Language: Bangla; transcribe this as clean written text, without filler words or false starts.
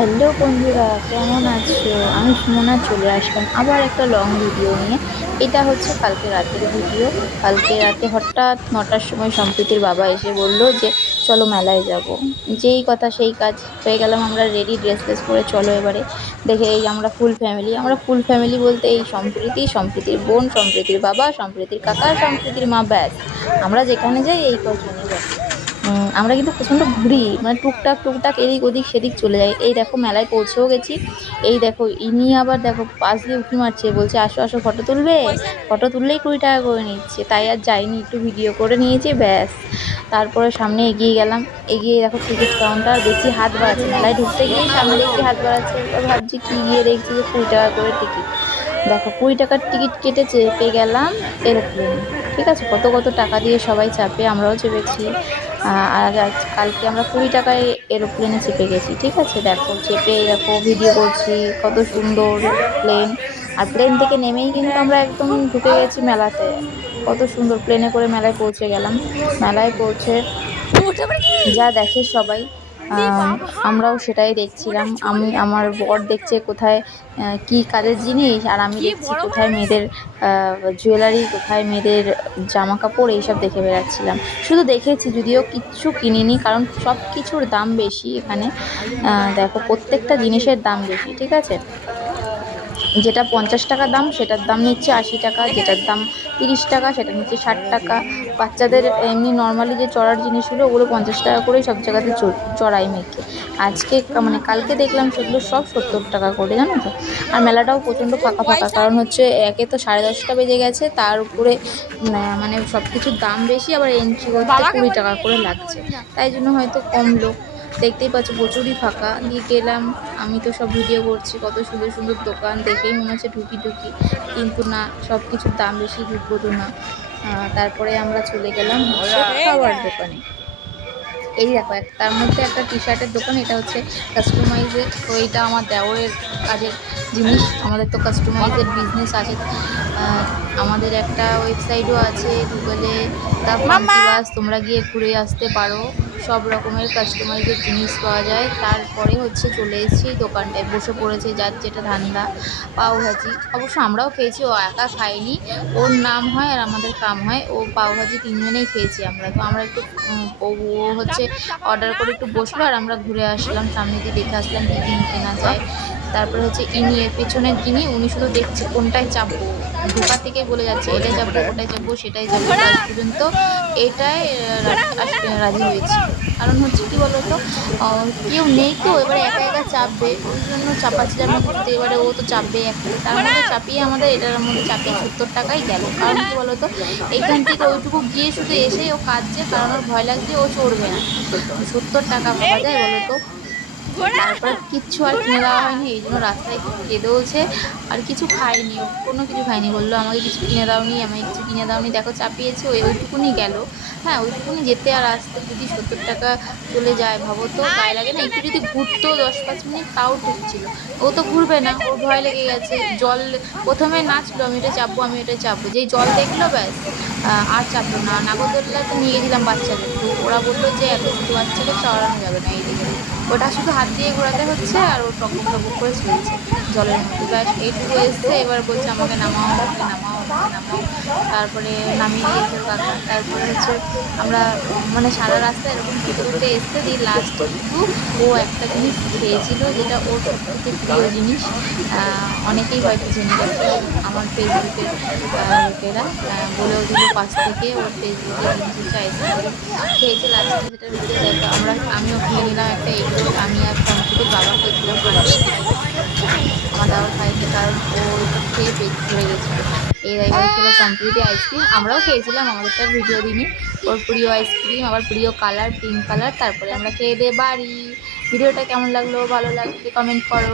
হ্যালো বন্ধুরা, কেমন আছো? আমি সুমনা চলে আসলাম আবার একটা লং ভিডিও নিয়ে। এটা হচ্ছে কালকে রাতের ভিডিও। কালকে রাতে হঠাৎ 9টার সময় সম্প্রীতির বাবা এসে বলল যে চলো মেলায় যাব। যেই কথা সেই কাজ, হয়ে গেলাম আমরা রেডি, ড্রেস ট্রেস পরে চলো এবারে। দেখে এই আমরা ফুল ফ্যামিলি বলতে এই সম্প্রীতির বোন, সম্প্রীতির বাবা, সম্প্রীতির কাকা, সম্প্রীতির মা, ব্যাস। আমরা যেখানে যাই এই কজনই, ব্যাস। আমরা কিন্তু প্রচণ্ড ঘুরি, মানে টুকটাক টুকটাক এদিক ওদিক সেদিক চলে যাই। এই দেখো মেলায় পৌঁছেও গেছি। এই দেখো ইনি আবার দেখো পাশ দিয়ে উঁকি মারছে, বলছে আসো আসো ফটো তুলবে। ফটো তুললেই 20 টাকা করে নিচ্ছে, তাই আর যাইনি, একটু ভিডিও করে নিয়েছি, ব্যাস। তারপরে সামনে এগিয়ে গেলাম। এগিয়ে দেখো টিকিট কাউন্টার, দেখছি হাত বাড়াচ্ছে, মেলায় ঢুকতে গিয়েই সামনে দেখছি হাত বাড়াচ্ছে। এবার ভাবছি কি, গিয়ে দেখছি যে 20 টাকা করে টিকিট। দেখো 20 টাকার টিকিট কেটে চেপে গেলাম এরোপ্লেনে। ঠিক আছে, কত কত টাকা দিয়ে সবাই চাপে, আমরাও চেপেছি। আর কালকে আমরা 20 টাকায় এরোপ্লেনে চেপে গেছি। ঠিক আছে, দেখো চেপে দেখো ভিডিও করছি, কত সুন্দর প্লেন। আর প্লেন থেকে নেমেই কিন্তু আমরা একদম ঢুকে গেছি মেলাতে। কত সুন্দর প্লেনে করে মেলায় পৌঁছে গেলাম। মেলায় পৌঁছে যা দেখে সবাই, আম, আমরাও সেটাই দেখছিলাম। আমার বর দেখছে কোথায় কি কাজের জিনিস, আর আমি দেখছি কোথায় মেয়েদের জুয়েলারি, কোথায় মেয়েদের জামা কাপড়, এইসব দেখে বেড়াচ্ছিলাম। শুধু দেখেছি, যদিও কিচ্ছু কিনিনি, কারণ সব কিছুর দাম বেশি এখানে। দেখো প্রত্যেকটা জিনিসের দাম বেশি। ঠিক আছে, যেটা 50 টাকা দাম সেটার দাম নিচ্ছে 80 টাকা, যেটার দাম 30 টাকা সেটা নিচ্ছে 60 টাকা। বাচ্চাদের এমনি নর্মালি যে চড়ার জিনিসগুলো, ওগুলো 50 টাকা করেই সব জায়গাতে চড়াই মেয়েকে। আজকে মানে কালকে দেখলাম সেগুলো সব 70 টাকা করে, জানো তো। আর মেলাটাও প্রচণ্ড ফাঁকা ফাঁকা, কারণ হচ্ছে একে তো 10:30 বেজে গেছে, তার উপরে মানে সব কিছুর দাম বেশি, আবার এন্ট্রি করতে 20 টাকা করে লাগছে। তাই জন্য হয়তো কম লোক। দেখতেই পাচ্ছ প্রচুরই ফাঁকা। দিয়ে গেলাম, আমি তো সব ভিডিও করছি, কত সুন্দর সুন্দর দোকান, দেখেই মনে হচ্ছে ঢুকি ঢুকি, কিন্তু না, সব কিছুর দাম বেশি, ঢুকবো তো না। তারপরে আমরা চলে গেলাম হচ্ছে খাওয়ার দোকানে। এই দেখো তার মধ্যে একটা টি শার্টের দোকান, এটা হচ্ছে কাস্টমাইজের। তো এইটা আমার দেওরের কাজের জিনিস। আমাদের তো কাস্টমাইজের বিজনেস আছে। আমাদের একটা ওয়েবসাইটও আছে গুগলে, দা ফাঙ্কিবাজ, তোমরা গিয়ে ঘুরে আসতে পারো। সব রকমের কাস্টমাইজের জিনিস পাওয়া যায়। তারপরে হচ্ছে চলে এসেছি এই দোকানটায়, বসে পড়েছে যার যেটা ধান্দা। পাওভাজি অবশ্য আমরাও খেয়েছি, ও একা খাইনি, ওর নাম হয় আর আমাদের কাম হয়। ও পাওভাজি তিনজনেই খেয়েছি আমরা। তো আমরা একটু ও ও হচ্ছে অর্ডার করে একটু বসলো, আর আমরা ঘুরে আসলাম, সামনে দিয়ে দেখে আসলাম কী কী কেনা যায়। তারপরে হচ্ছে ইনি এর পেছনের যিনি, উনি শুধু দেখছে কোনটায় চাপবো, ঢোকা থেকেই বলে যাচ্ছে এটাই চাপবো, ওটাই চাপবো, সেটাই চাপবো। লাস্ট পর্যন্ত এটাই রাজি হয়েছিল। কারণ হচ্ছে কি বলতো, কেউ নেই তো, এবারে একা একা চাপবে, ওই জন্য চাপাচ্ছিলাম করতে। এবারে ও তো চাপবে একটা, তার মধ্যে চাপিয়ে আমাদের এটার মধ্যে চাপিয়ে 70 টাকাই গেল। কারণ কি বলতো, এইখান থেকে ওইটুকু গিয়ে শুধু এসেই ও কাঁদছে, কারণ ওর ভয় লাগছে ও চড়বে না। 70 টাকা ভাবা যায় বলো তো। তারপর কিচ্ছু আর কিনে দেওয়া হয়নি, এই জন্য রাস্তায় খুব কেঁদেওছে। আর কিছু খায়নি, ও কোনো কিছু খায়নি, বললো আমাকে কিছু কিনে দাওনি, আমাকে কিছু কিনে দাওনি। দেখো চাপিয়েছে, ওইটুকুনি গেল। হ্যাঁ, ওইটুকুনি যেতে আর আসতে যদি 70 টাকা চলে যায়, ভাবো তো, গায়ে লাগে না? একটু যদি ঘুরতো 10-5 মিনিট, তাও ঠিক ছিল। ও তো ঘুরবে না, ওর ভয় লেগে গেছে। জল প্রথমে নাচলো, আমি এটা চাপবো, আমি এটা চাপবো, যেই জল দেখলো ব্যাস, আর চাপলো না। নাগরদোল্লাতে নিয়ে গেছিলাম বাচ্চাদের, তো ওরা বললো যে এত ছোটো বাচ্চাকে চড়ানো যাবে না এইদিকে, ওটা শুধু হাত দিয়ে ঘোরাতে হচ্ছে, আর ও টকবক টকবক করে চলছে জলের মধ্যে, ব্যাস এইটুকু এসছে। এবার বলছে আমাকে নামাও, আমাকে নামাও, আমাকে নামাও। তারপরে নামিয়ে দিয়েছে ওর কাকা। তারপরে হচ্ছে আমরা মানে সারা রাস্তা এরকম ঘুরতে ঘুরতে এসতে দিই, লাস্টে একটু ও একটা জিনিস খেয়েছিল, যেটা ওর সবথেকে প্রিয় জিনিস। অনেকেই হয়তো জেনে গেছে, আমার ফেসবুকের লোকেরা বলেও দিল পাশ থেকে, ওর ফেসবুকের জিনিস হচ্ছে আইসক্রিম খেয়েছে লাস্টে, যেটা ভিডিও দেখো। আমিও খেয়ে নিলাম একটা এগরোল, আমি আর সম্প্রীতির বাবা খেয়েছিলাম আমার দাওয়ার খাইনি, কারণ ও ওইসব খেয়ে পেট ভরে গেছিলো। এবার ছিল সম্প্রীতি আইসক্রিম, আমরাও খেয়েছিলাম, আমাদেরটার ভিডিও দিনই। ওর প্রিয় আইসক্রিম, আবার প্রিয় কালার পিঙ্ক কালার। তারপরে আমরা খেয়ে দিয়ে বাড়ি। ভিডিওটা কেমন লাগলো, ভালো লাগলে কমেন্ট করো।